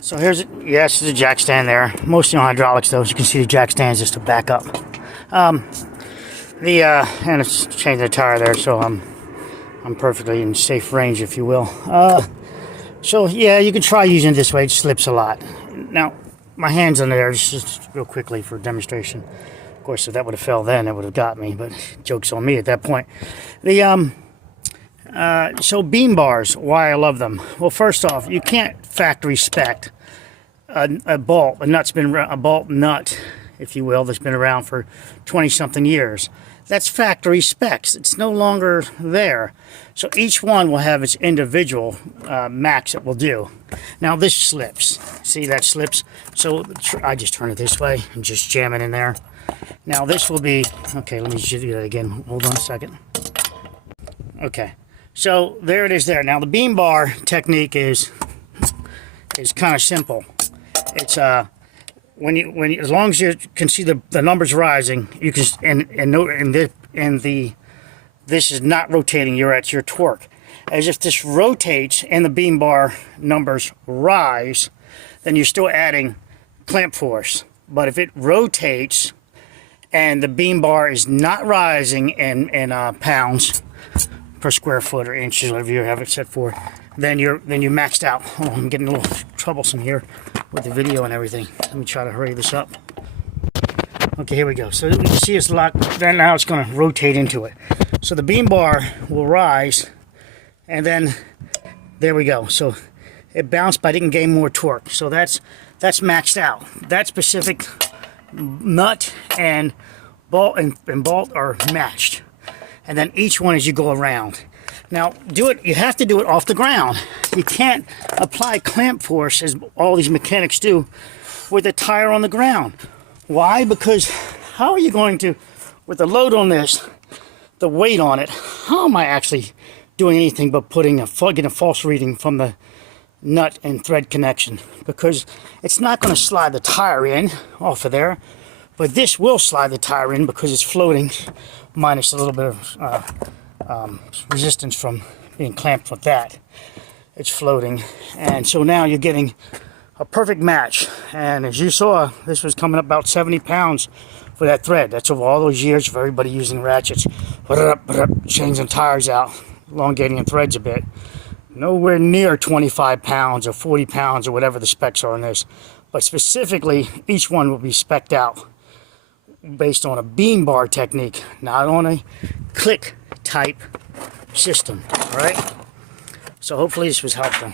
So here's, yes, there's a jack stand there. Mostly on hydraulics though, as you can see the jack stands just to back up. And it's changing the tire there, so I'm perfectly in safe range, if you will. So yeah, you can try using it this way. It slips a lot. Now, my hand's under there just real quickly for demonstration. Of course, if that would have fell then, it would have got me, but joke's on me at that point. So beam bars, why I love them. Well, first off, you can't factory spec a bolt nut, if you will, that's been around for 20-something years. That's factory specs. It's no longer there. So each one will have its individual max it will do. Now this slips. See, that slips. So I just turn it this way and just jam it in there. Now this will be, okay, let me just do that again. Hold on a second. Okay, so there it is there. Now the beam bar technique is kind of simple. It's when you as long as you can see the numbers rising, you can this is not rotating. You're at your torque. As if this rotates and the beam bar numbers rise, then you're still adding clamp force. But if it rotates and the beam bar is not rising in pounds per square foot or inches, whatever you have it set for, then you're maxed out. Oh, I'm getting a little troublesome here with the video and everything. Let me try to hurry this up. Okay, here we go. So you see it's locked. Then now it's going to rotate into it. So the beam bar will rise, and then there we go. So it bounced, but I didn't gain more torque. So that's maxed out. That specific nut and bolt are matched. And then each one as you go around. Now, you have to do it off the ground. You can't apply clamp force, as all these mechanics do, with a tire on the ground. Why? Because how are you going to, with the load on this, the weight on it, how am I actually doing anything but getting a false reading from the nut and thread connection? Because it's not going to slide the tire in off of there, but this will slide the tire in because it's floating, minus a little bit of resistance from being clamped with that. It's floating, and so now you're getting a perfect match. And as you saw, this was coming up about 70 pounds for that thread. That's over all those years of everybody using ratchets, changing tires out, elongating the threads a bit. Nowhere near 25 pounds or 40 pounds or whatever the specs are on this, but specifically each one will be specced out based on a beam bar technique, not on a click type system. All right, so hopefully this was helpful.